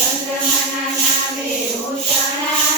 ચંદ્રમના નામે હું શરણા